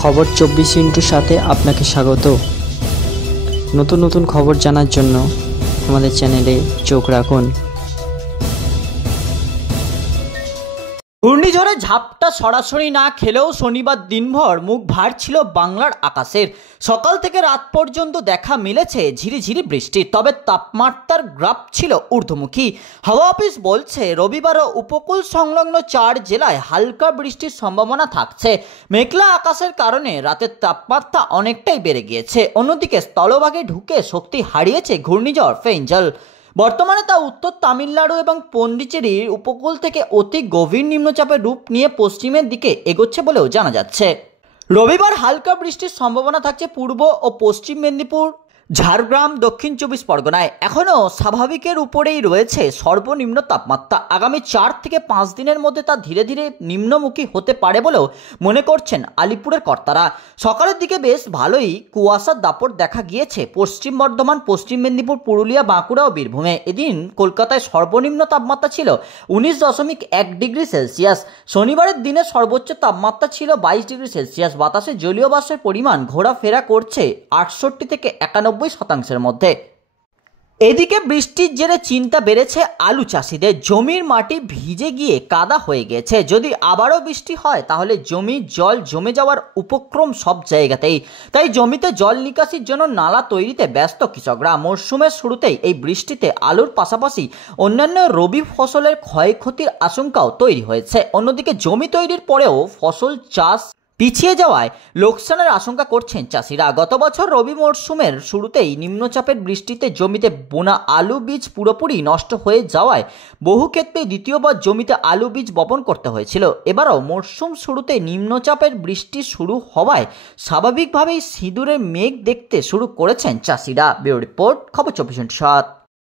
খবর 24 সাথে আপনাকে স্বাগত। নতুন নতুন খবর জানার জন্য আমাদের চ্যানেলে চোখ রাখুন। ঘূর্ণিঝড়ে ঝাপটা সরাসরি না খেলেও শনিবার দিনভর মুখ ভার ছিল বাংলার আকাশের। সকাল থেকে রাত পর্যন্ত দেখা মিলেছে ঝিরিঝিরি বৃষ্টি, তবে তাপমাত্রার গ্রাফ ছিল ঊর্ধ্বমুখী। হাওয়া অফিস বলছে রবিবারও উপকূল সংলগ্ন 4 জেলায় হালকা বৃষ্টির সম্ভাবনা থাকছে। মেঘলা আকাশের কারণে রাতের তাপমাত্রা অনেকটাই বেড়ে গিয়েছে। অন্যদিকে স্থলভাগে ঢুকে শক্তি হারিয়েছে ঘূর্ণিঝড় ফেঞ্জল। বর্তমানে তা উত্তর তামিলনাড়ু এবং পন্ডিচেরির উপকূল থেকে অতি গভীর নিম্নচাপের রূপ নিয়ে পশ্চিমের দিকে এগোচ্ছে বলেও জানা যাচ্ছে। রবিবার হালকা বৃষ্টির সম্ভাবনা থাকছে পূর্ব ও পশ্চিম মেদিনীপুর, ঝাড়গ্রাম, দক্ষিণ 24 পরগনায়। এখনও স্বাভাবিকের উপরেই রয়েছে সর্বনিম্ন তাপমাত্রা। আগামী 4 থেকে 5 দিনের মধ্যে তা ধীরে ধীরে নিম্নমুখী হতে পারে বলেও মনে করছেন আলিপুরের কর্তারা। সকালের দিকে বেশ ভালোই কুয়াশার দাপট দেখা গিয়েছে পশ্চিম বর্ধমান, পশ্চিম মেদিনীপুর, পুরুলিয়া, বাঁকুড়া ও বীরভূমে। এদিন কলকাতায় সর্বনিম্ন তাপমাত্রা ছিল 19.1 ডিগ্রি সেলসিয়াস। শনিবারের দিনে সর্বোচ্চ তাপমাত্রা ছিল 22 ডিগ্রি সেলসিয়াস। বাতাসে জলীয় বাষ্পের পরিমাণ ঘোরাফেরা করছে 68 থেকে 91% মধ্যে। এদিকে বৃষ্টির জেরে চিন্তা বেড়েছে আলু চাষিদের। জমির মাটি ভিজে গিয়ে কাদা হয়ে গেছে। যদি আবারও বৃষ্টি হয় তাহলে জমির জল জমে যাওয়ার উপক্রম সব জায়গাতেই। তাই জমিতে জল নিকাশির জন্য নালা তৈরিতে ব্যস্ত কৃষকরা। মরশুমের শুরুতেই এই বৃষ্টিতে আলুর পাশাপাশি অন্যান্য রবি ফসলের ক্ষয়ক্ষতির আশঙ্কাও তৈরি হয়েছে। অন্যদিকে জমি তৈরির পরেও ফসল চাষ পিছিয়ে যাওয়ায় লোকসানের আশঙ্কা করছেন চাষিরা। গত বছর রবি মরশুমের শুরুতেই নিম্নচাপের বৃষ্টিতে জমিতে বোনা আলু বীজ পুরোপুরি নষ্ট হয়ে যাওয়ায় বহু ক্ষেত্রে দ্বিতীয়বার জমিতে আলু বীজ বপন করতে হয়েছিল। এবারও মরশুম শুরুতে নিম্নচাপের বৃষ্টি শুরু হওয়ায় স্বাভাবিকভাবেই সিঁদুরের মেঘ দেখতে শুরু করেছেন চাষিরা। ব্যুরো রিপোর্ট, খবর 24/7।